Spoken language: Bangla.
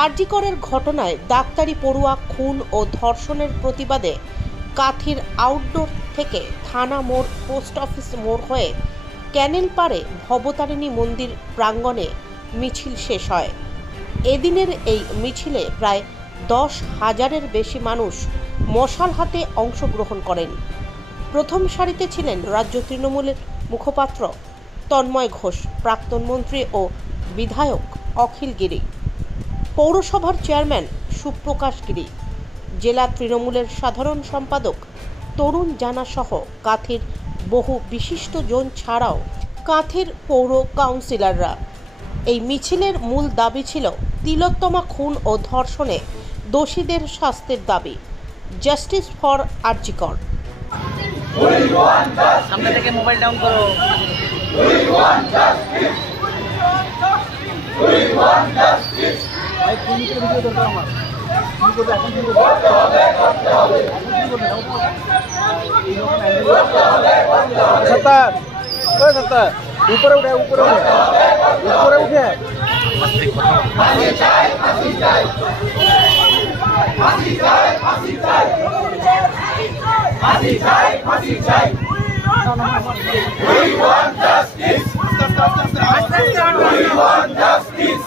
আরজি করের ঘটনায় ডাক্তারি পড়ুয়া খুন ও ধর্ষণের প্রতিবাদে কাথির আউটডোর থেকে থানা মোড়, পোস্ট অফিস মোড় হয়ে ক্যানেল পাড়ে ভবতারিণী মন্দির প্রাঙ্গণে মিছিল শেষ হয়। এদিনের এই মিছিলে প্রায় 10,000-এর বেশি মানুষ মশাল হাতে অংশগ্রহণ করেন। প্রথম সারিতে ছিলেন রাজ্য তৃণমূলের মুখপাত্র তন্ময় ঘোষ, প্রাক্তন মন্ত্রী ও বিধায়ক অখিল গিরি, পৌরসভার চেয়ারম্যান সুপ্রকাশ গিরি, জেলা তৃণমূলের সাধারণ সম্পাদক তরুণ জানা সহ কাথির বহু বিশিষ্টজন ছাড়াও কাথির পৌর কাউন্সিলররা। এই মিছিলের মূল দাবি ছিল তিলোত্তমা খুন ও ধর্ষণে দোষীদের শাস্তির দাবি, জাস্টিস ফর আরজি কর। সামনে থেকে মোবাইল ডাউন করো। উপরে উঠে উপরে উপরে উঠে We want justice. We want justice.